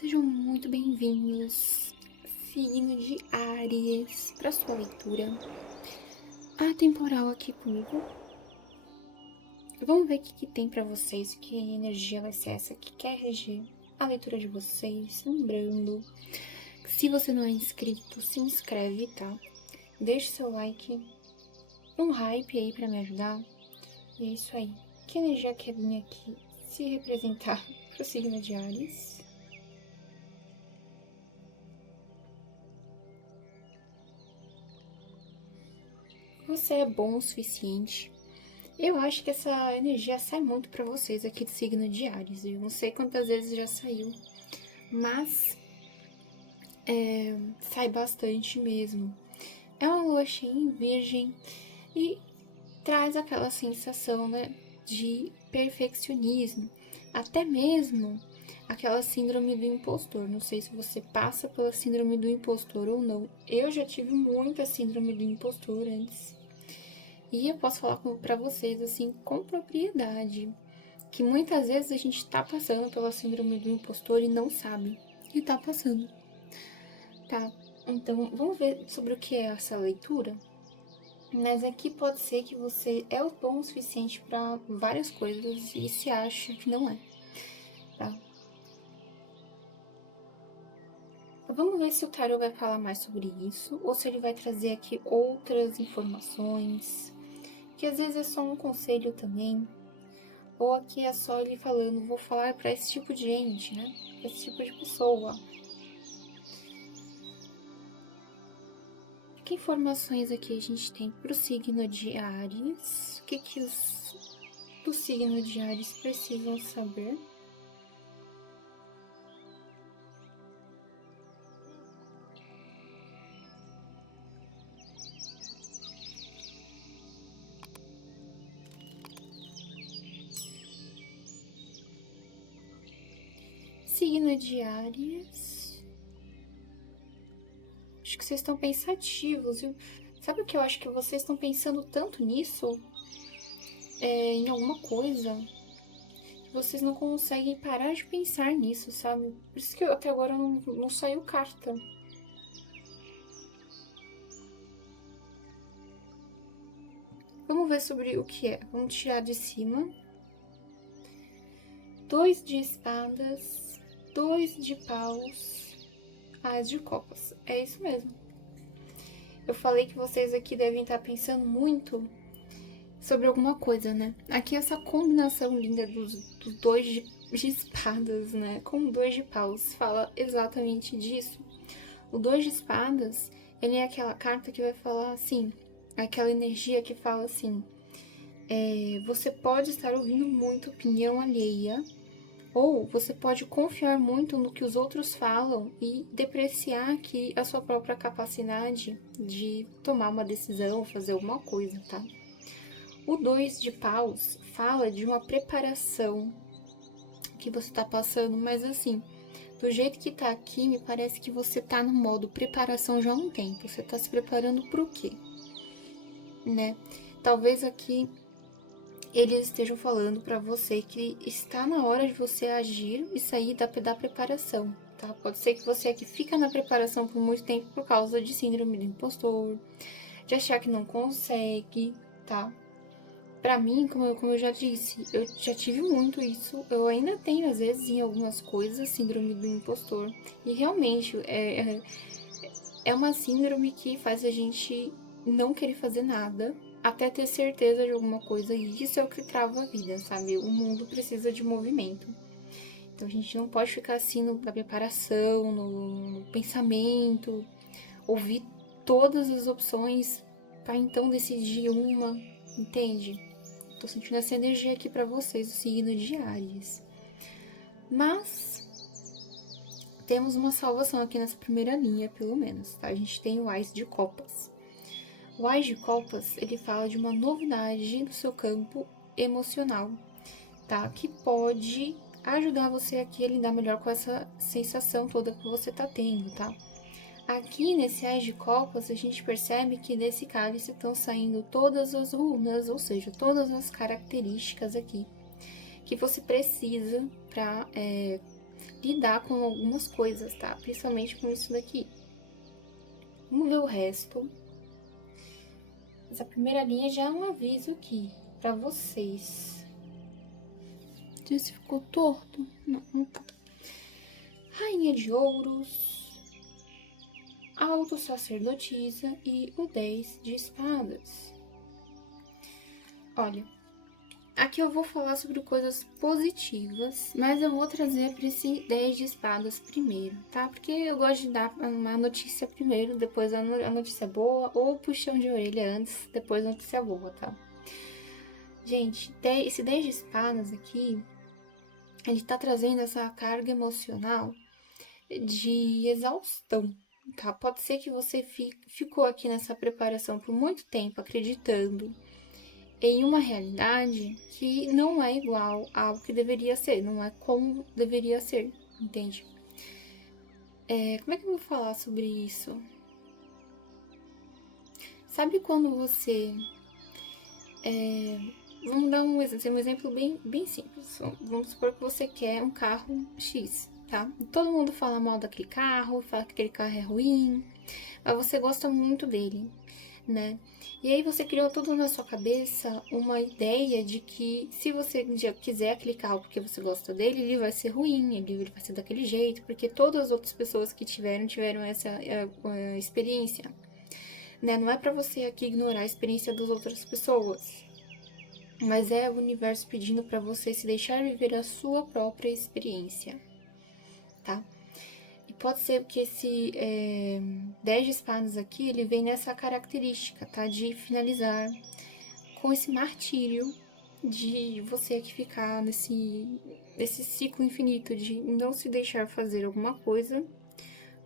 Sejam muito bem-vindos, signo de Áries, para sua leitura atemporal aqui comigo. Vamos ver o que tem para vocês, que energia vai ser essa que quer reger a leitura de vocês. Lembrando, se você não é inscrito, se inscreve, tá? Deixe seu like, um hype aí para me ajudar. E é isso aí. Que energia quer vir aqui se representar pro signo de Áries? Você é bom o suficiente. Eu acho que essa energia sai muito pra vocês aqui do signo de Áries. Eu não sei quantas vezes já saiu, mas sai bastante mesmo. É uma lua cheia em Virgem e traz aquela sensação, né, de perfeccionismo. Até mesmo aquela síndrome do impostor. Não sei se você passa pela síndrome do impostor ou não. Eu já tive muita síndrome do impostor antes. E eu posso falar pra vocês, assim, com propriedade, que muitas vezes a gente tá passando pela síndrome do impostor e não sabe. E tá passando. Tá? Então, vamos ver sobre o que é essa leitura? Mas aqui pode ser que você é bom o suficiente para várias coisas e se acha que não é. Tá? Então, vamos ver se o tarot vai falar mais sobre isso ou se ele vai trazer aqui outras informações, que às vezes é só um conselho também. Ou aqui é só ele falando, vou falar para esse tipo de gente, né? Pra esse tipo de pessoa. Que informações aqui a gente tem pro signo de Áries? O que os do signo de Áries precisam saber? Signo de Áries. Acho que vocês estão pensativos, viu? Sabe o que eu acho que vocês estão pensando tanto nisso? Em alguma coisa. Vocês não conseguem parar de pensar nisso, sabe? Por isso que até agora não saiu carta. Vamos ver sobre o que é. Vamos tirar de cima. 2 de espadas, 2 de paus, as de copas. É isso mesmo. Eu falei que vocês aqui devem estar pensando muito sobre alguma coisa, né? Aqui essa combinação linda dos 2 de espadas, né? Com 2 de paus, fala exatamente disso. O 2 de espadas, ele é aquela carta que vai falar assim, aquela energia que fala assim, você pode estar ouvindo muito opinião alheia, ou você pode confiar muito no que os outros falam e depreciar aqui a sua própria capacidade de tomar uma decisão, fazer alguma coisa, tá? O 2 de paus fala de uma preparação que você tá passando, mas assim, do jeito que tá aqui, me parece que você tá no modo preparação já há um tempo. Você tá se preparando pro quê? Né? Talvez aqui eles estejam falando para você que está na hora de você agir e sair da preparação, tá? Pode ser que você aqui fica na preparação por muito tempo por causa de síndrome do impostor, de achar que não consegue, tá? Pra mim, como eu já disse, eu já tive muito isso, eu ainda tenho às vezes em algumas coisas síndrome do impostor, e realmente é uma síndrome que faz a gente não querer fazer nada, até ter certeza de alguma coisa, e isso é o que trava a vida, sabe? O mundo precisa de movimento. Então a gente não pode ficar assim na preparação, no pensamento, ouvir todas as opções para então decidir uma, entende? Tô sentindo essa energia aqui para vocês, o signo de Áries. Mas temos uma salvação aqui nessa primeira linha, pelo menos, tá? A gente tem o Ás de Copas. O Ás de Copas, ele fala de uma novidade no seu campo emocional, tá? Que pode ajudar você aqui a lidar melhor com essa sensação toda que você tá tendo, tá? Aqui nesse Ás de Copas, a gente percebe que desse cálice estão saindo todas as runas, ou seja, todas as características aqui que você precisa para lidar com algumas coisas, tá? Principalmente com isso daqui. Vamos ver o resto. Essa primeira linha já é um aviso aqui pra vocês. Se ficou torto? Não, não tá. Rainha de Ouros, Autossacerdotisa e o 10 de Espadas. Olha, aqui eu vou falar sobre coisas positivas, mas eu vou trazer para esse 10 de espadas primeiro, tá? Porque eu gosto de dar uma notícia primeiro, depois a notícia boa, ou puxão de orelha antes, depois a notícia boa, tá? Gente, esse 10 de espadas aqui, ele tá trazendo essa carga emocional de exaustão, tá? Pode ser que você ficou aqui nessa preparação por muito tempo, acreditando em uma realidade que não é igual ao que deveria ser, não é como deveria ser, entende? Como é que eu vou falar sobre isso? Sabe quando você... vamos dar um exemplo bem simples. Vamos supor que você quer um carro X, tá? Todo mundo fala mal daquele carro, fala que aquele carro é ruim, mas você gosta muito dele, né? E aí você criou tudo na sua cabeça uma ideia de que se você já quiser aquele carro porque você gosta dele, ele vai ser ruim, ele vai ser daquele jeito, porque todas as outras pessoas que tiveram essa experiência, né? Não é pra você aqui ignorar a experiência das outras pessoas, mas é o universo pedindo pra você se deixar viver a sua própria experiência, tá? Pode ser que esse 10 de espadas aqui, ele vem nessa característica, tá? De finalizar com esse martírio de você aqui ficar nesse ciclo infinito de não se deixar fazer alguma coisa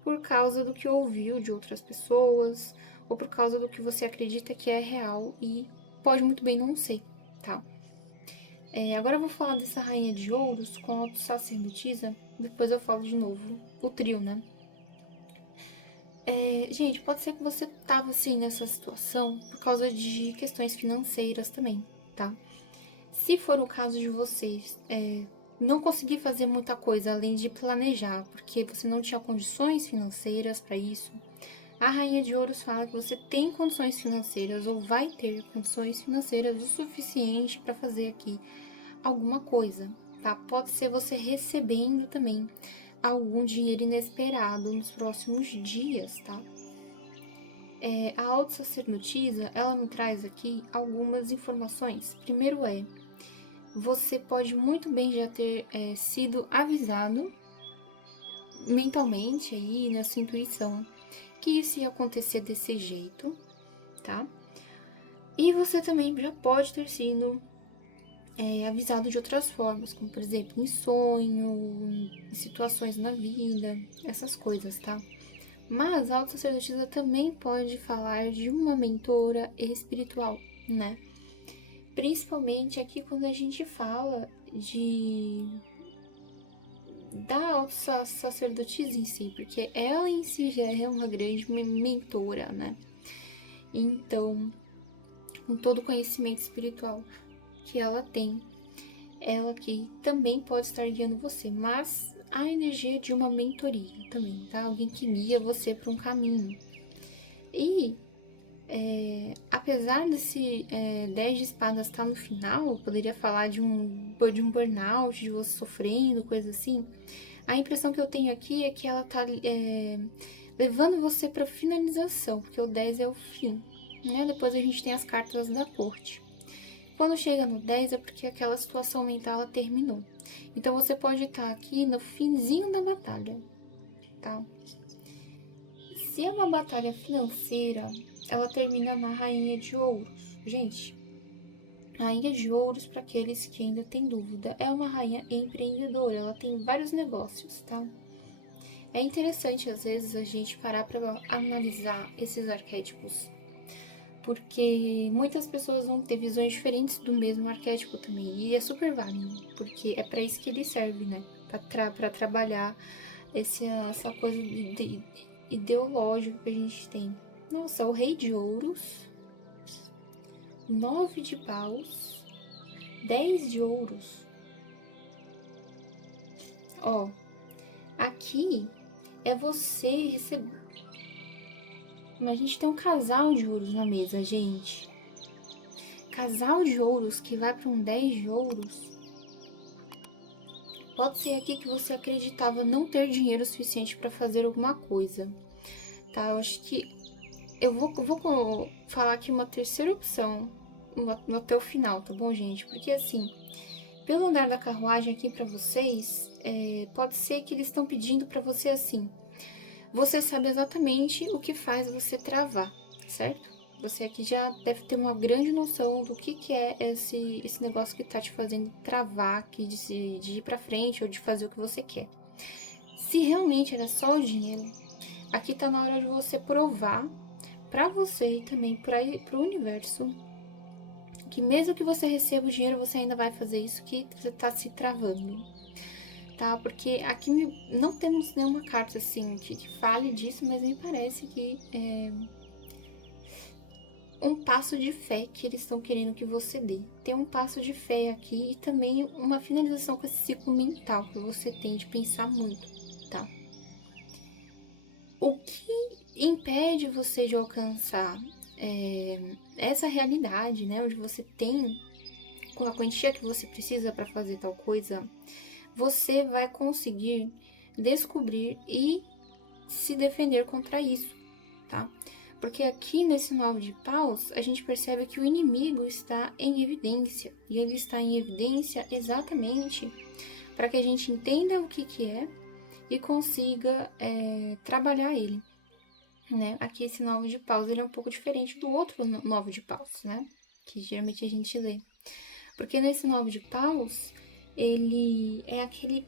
por causa do que ouviu de outras pessoas ou por causa do que você acredita que é real e pode muito bem não ser, tá? Agora eu vou falar dessa rainha de ouros com a autossacerdotisa, depois eu falo de novo o trio, né? Gente, pode ser que você tava assim nessa situação por causa de questões financeiras também, tá? Se for o caso de vocês não conseguir fazer muita coisa além de planejar, porque você não tinha condições financeiras para isso, a Rainha de Ouros fala que você tem condições financeiras ou vai ter condições financeiras o suficiente para fazer aqui alguma coisa, tá? Pode ser você recebendo também algum dinheiro inesperado nos próximos dias, tá? A autossacerdotisa, ela me traz aqui algumas informações. Primeiro você pode muito bem já ter sido avisado mentalmente aí, na sua intuição, que isso ia acontecer desse jeito, tá? E você também já pode ter sido avisado de outras formas, como por exemplo, em sonho, em situações na vida, essas coisas, tá? Mas a autossacerdotisa também pode falar de uma mentora espiritual, né? Principalmente aqui quando a gente fala da autossacerdotisa em si, porque ela em si já é uma grande mentora, né? Então, com todo o conhecimento espiritual que ela tem, ela que também pode estar guiando você, mas a energia de uma mentoria também, tá? Alguém que guia você para um caminho. E apesar desse 10 de espadas estar no final, eu poderia falar de um burnout, de você sofrendo, coisa assim. A impressão que eu tenho aqui é que ela tá levando você para finalização, porque o 10 é o fim, né? Depois a gente tem as cartas da corte. Quando chega no 10 é porque aquela situação mental ela terminou. Então você pode estar aqui no finzinho da batalha, tá? Se é uma batalha financeira, ela termina na Rainha de Ouros. Gente, Rainha de Ouros, para aqueles que ainda têm dúvida, é uma rainha empreendedora. Ela tem vários negócios, tá? É interessante, às vezes, a gente parar para analisar esses arquétipos, porque muitas pessoas vão ter visões diferentes do mesmo arquétipo também, e é super válido, porque é para isso que ele serve, né? Para trabalhar essa coisa de ideológico que a gente tem. Nossa, o Rei de Ouros, 9 de paus, 10 de ouros. Ó, Aqui é você receber. Mas a gente tem um casal de ouros na mesa, gente. Casal de ouros que vai para um 10 de ouros. Pode ser aqui que você acreditava não ter dinheiro suficiente para fazer alguma coisa, tá? Eu acho que eu vou falar aqui uma terceira opção no até o final, tá bom, gente? Porque assim, pelo andar da carruagem aqui para vocês, pode ser que eles estão pedindo para você assim. Você sabe exatamente o que faz você travar, certo? Você aqui já deve ter uma grande noção do que é esse negócio que tá te fazendo travar aqui de ir pra frente ou de fazer o que você quer. Se realmente era só o dinheiro, aqui tá na hora de você provar pra você e também pro universo que mesmo que você receba o dinheiro, você ainda vai fazer isso que você tá se travando. Tá? Porque aqui não temos nenhuma carta assim que fale disso, mas me parece que é um passo de fé que eles estão querendo que você dê. Tem um passo de fé aqui e também uma finalização com esse ciclo mental que você tem de pensar muito, tá? O que impede você de alcançar essa realidade, né? Onde você tem com a quantia que você precisa para fazer tal coisa, você vai conseguir descobrir e se defender contra isso, tá? Porque aqui nesse 9 de paus, a gente percebe que o inimigo está em evidência. E ele está em evidência exatamente para que a gente entenda o que é e consiga trabalhar ele, né? Aqui esse 9 de paus, ele é um pouco diferente do outro 9 de paus, né? Que geralmente a gente lê. Porque nesse 9 de paus, ele é aquele...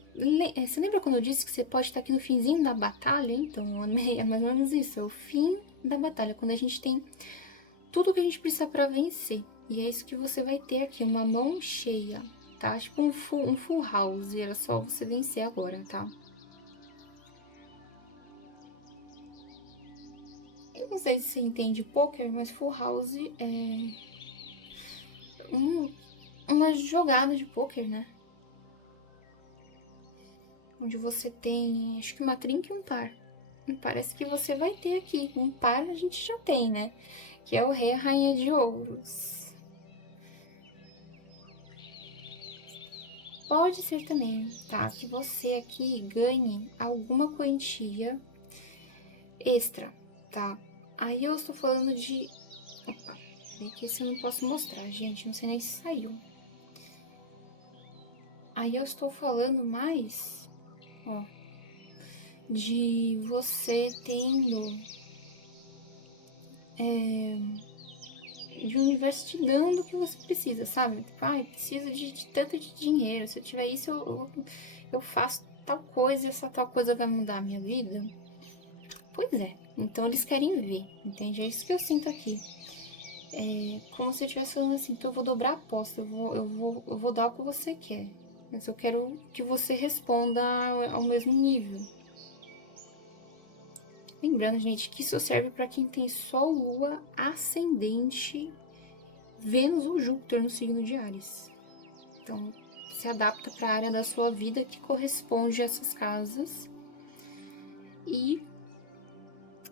Você lembra quando eu disse que você pode estar aqui no finzinho da batalha? Então, é mais ou menos isso, é o fim da batalha, quando a gente tem tudo que a gente precisa para vencer. E é isso que você vai ter aqui, uma mão cheia, tá? Tipo um full house, era só você vencer agora, tá? Eu não sei se você entende poker, mas full house é uma jogada de poker, né? Onde você tem, acho que uma trinca e um par. E parece que você vai ter aqui. Um par a gente já tem, né? Que é o rei e a rainha de ouros. Pode ser também, tá? Que você aqui ganhe alguma quantia extra, tá? Aí eu estou falando de... Opa, é que esse eu não posso mostrar, gente. Não sei nem se saiu. Aí eu estou falando mais, ó, de você tendo de um universo te dando o que você precisa, sabe? Tipo, ai, preciso de tanto de dinheiro. Se eu tiver isso, eu faço tal coisa e essa tal coisa vai mudar a minha vida. Pois é. Então eles querem ver, entende? É isso que eu sinto aqui. É como se eu estivesse falando assim, então eu vou dobrar a aposta, eu vou dar o que você quer. Mas eu quero que você responda ao mesmo nível. Lembrando, gente, que isso serve para quem tem Sol, Lua, Ascendente, Vênus ou Júpiter no signo de Áries. Então, se adapta para a área da sua vida que corresponde a essas casas. E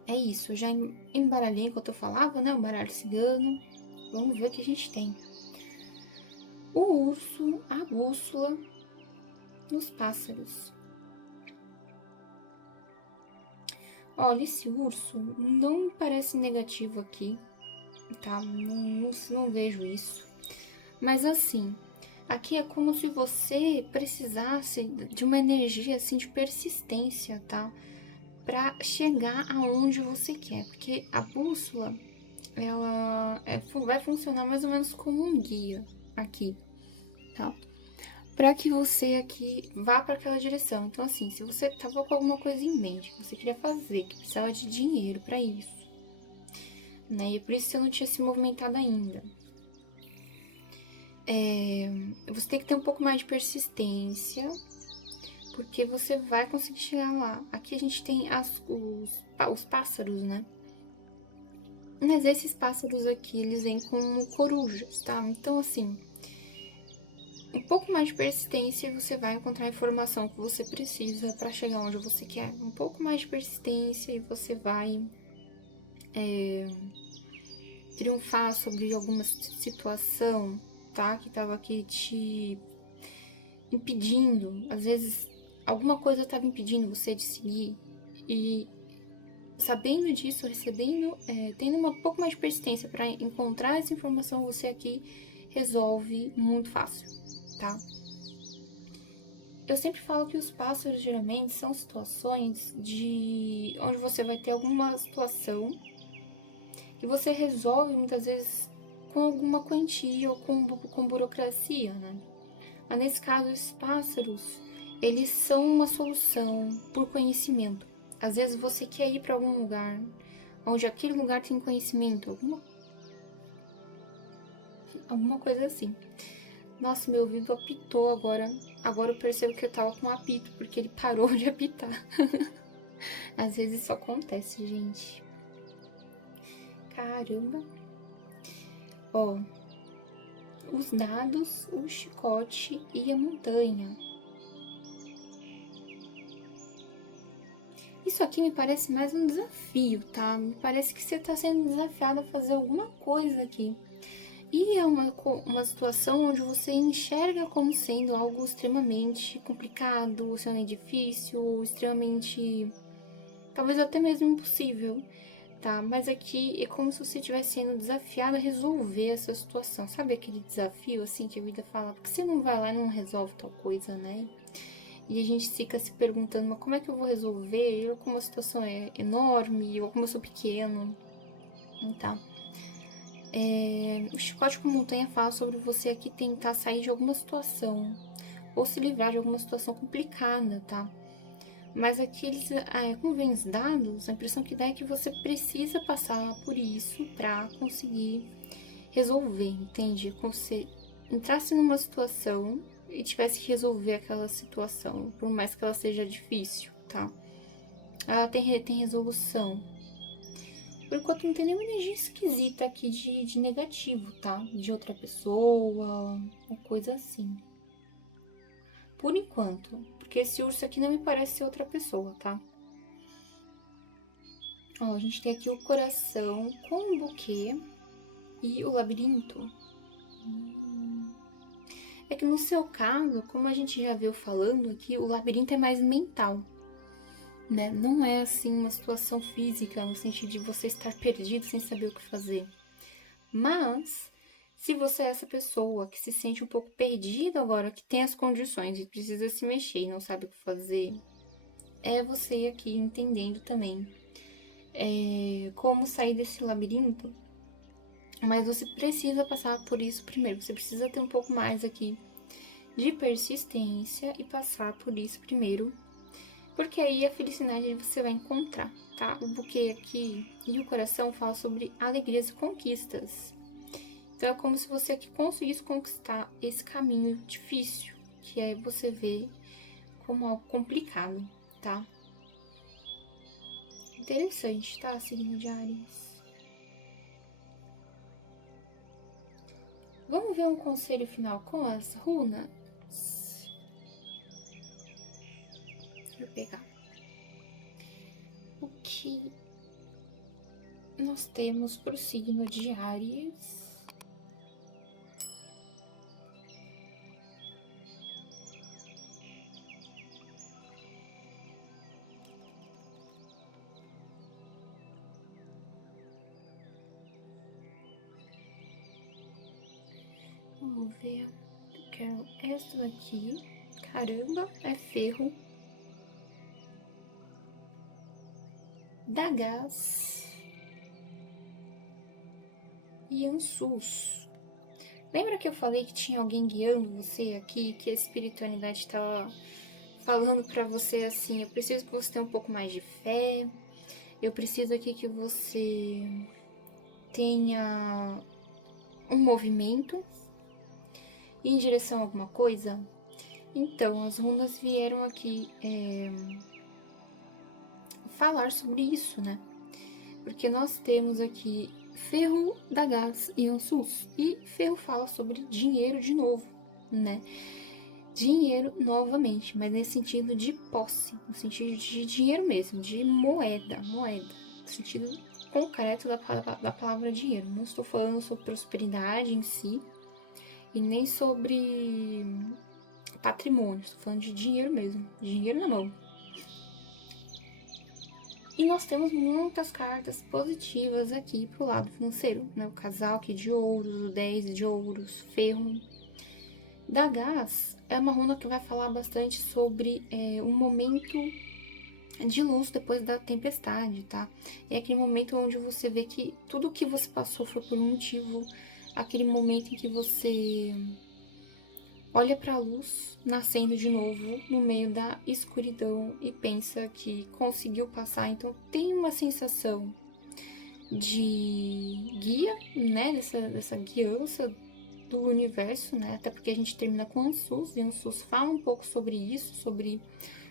é isso. Eu já embaralhei enquanto eu falava, né? O baralho cigano. Vamos ver o que a gente tem. O urso, a bússola, os pássaros. Olha, esse urso não parece negativo aqui, tá? Não vejo isso. Mas assim, aqui é como se você precisasse de uma energia assim de persistência, tá? Para chegar aonde você quer, porque a bússola ela vai funcionar mais ou menos como um guia aqui, tá? Para que você aqui vá para aquela direção. Então assim, se você tava com alguma coisa em mente, que você queria fazer, que precisava de dinheiro para isso, né? E por isso você não tinha se movimentado ainda. Você tem que ter um pouco mais de persistência, porque você vai conseguir chegar lá. Aqui a gente tem os pássaros, né? Mas esses pássaros aqui, eles vêm como corujas, tá? Então, assim, um pouco mais de persistência e você vai encontrar a informação que você precisa para chegar onde você quer. Um pouco mais de persistência e você vai triunfar sobre alguma situação, tá? Que tava aqui te impedindo. Às vezes, alguma coisa tava impedindo você de seguir. E sabendo disso, recebendo, tendo um pouco mais de persistência para encontrar essa informação, você aqui resolve muito fácil, tá? Eu sempre falo que os pássaros geralmente são situações de onde você vai ter alguma situação que você resolve muitas vezes com alguma quantia ou com burocracia, né? Mas nesse caso, os pássaros, eles são uma solução por conhecimento. Às vezes você quer ir para algum lugar onde aquele lugar tem conhecimento, alguma coisa assim. Nossa, meu ouvido apitou agora. Agora eu percebo que eu tava com um apito, porque ele parou de apitar. Às vezes isso acontece, gente. Caramba. Ó, os dados, o chicote e a montanha. Isso aqui me parece mais um desafio, tá? Me parece que você tá sendo desafiado a fazer alguma coisa aqui. E é uma situação onde você enxerga como sendo algo extremamente complicado, sendo difícil, extremamente, talvez até mesmo impossível, tá? Mas aqui é como se você estivesse sendo desafiado a resolver essa situação. Sabe aquele desafio, assim, que a vida fala, por que você não vai lá e não resolve tal coisa, né? E a gente fica se perguntando, mas como é que eu vou resolver? Eu, como a situação é enorme, ou como eu sou pequeno, então... o chicote com montanha fala sobre você aqui tentar sair de alguma situação ou se livrar de alguma situação complicada, tá? Mas aqueles, como vem os dados, a impressão que dá é que você precisa passar por isso pra conseguir resolver, entende? Como se entrasse numa situação e tivesse que resolver aquela situação, por mais que ela seja difícil, tá? Ela tem resolução. Por enquanto não tem nenhuma energia esquisita aqui de negativo, tá? De outra pessoa, ou coisa assim. Por enquanto. Porque esse urso aqui não me parece ser outra pessoa, tá? Ó, a gente tem aqui o coração com o buquê e o labirinto. É que no seu caso, como a gente já veio falando aqui, o labirinto é mais mental, né? Não é assim uma situação física, no sentido de você estar perdido sem saber o que fazer. Mas, se você é essa pessoa que se sente um pouco perdida agora, que tem as condições e precisa se mexer e não sabe o que fazer, é você aqui entendendo também como sair desse labirinto. Mas você precisa passar por isso primeiro. Você precisa ter um pouco mais aqui de persistência e passar por isso primeiro. Porque aí a felicidade você vai encontrar, tá? O buquê aqui e o coração falam sobre alegrias e conquistas. Então é como se você aqui conseguisse conquistar esse caminho difícil, que é você ver como algo complicado, tá? Interessante, tá? Signo de Áries. Vamos ver um conselho final com as runas? Deixa eu pegar. O que nós temos pro signo de Áries? Vamos ver. Eu quero essa daqui. Caramba, é ferro. Da gás. E Ansus. Lembra que eu falei que tinha alguém guiando você aqui, que a espiritualidade estava falando para você assim, eu preciso que você tenha um pouco mais de fé, eu preciso aqui que você tenha um movimento em direção a alguma coisa? Então, as runas vieram aqui falar sobre isso, né? Porque nós temos aqui ferro da gás e Ansus, e ferro fala sobre dinheiro de novo, né? Dinheiro novamente, mas nesse sentido de posse, no sentido de dinheiro mesmo, de moeda, no sentido concreto da palavra dinheiro. Não estou falando sobre prosperidade em si e nem sobre patrimônio, estou falando de dinheiro mesmo, dinheiro na mão. E nós temos muitas cartas positivas aqui pro lado financeiro, né? O casal aqui de ouros, o 10 de ouros, ferro. Da gás é uma runa que vai falar bastante sobre um momento de luz depois da tempestade, tá? É aquele momento onde você vê que tudo que você passou foi por um motivo, aquele momento em que você olha para a luz nascendo de novo no meio da escuridão e pensa que conseguiu passar. Então tem uma sensação de guia, né? Dessa guiança do universo, né? Até porque a gente termina com Ansuz, e Ansuz fala um pouco sobre isso, sobre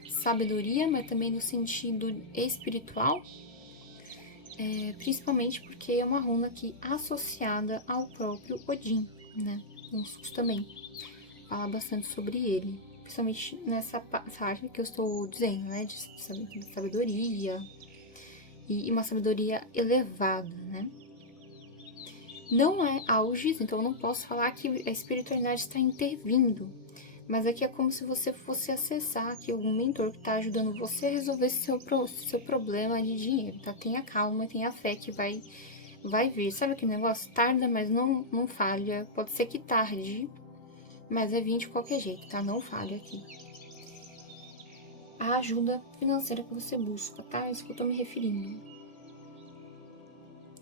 sabedoria, mas também no sentido espiritual. Principalmente porque é uma runa aqui associada ao próprio Odin, né? Ansuz também fala bastante sobre ele, principalmente nessa parte que eu estou dizendo, né, de sabedoria e uma sabedoria elevada, né. Não é auges, então eu não posso falar que a espiritualidade está intervindo, mas aqui é como se você fosse acessar aqui algum mentor que está ajudando você a resolver seu problema de dinheiro, tá? Tenha calma, tenha fé que vai vir. Sabe aquele negócio? Tarda, mas não falha. Pode ser que tarde, mas vai vir de qualquer jeito, tá? Não falha aqui. A ajuda financeira que você busca, tá? É isso que eu tô me referindo.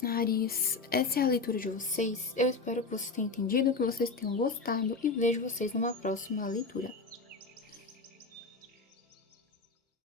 Ares, essa é a leitura de vocês. Eu espero que vocês tenham entendido, que vocês tenham gostado e vejo vocês numa próxima leitura.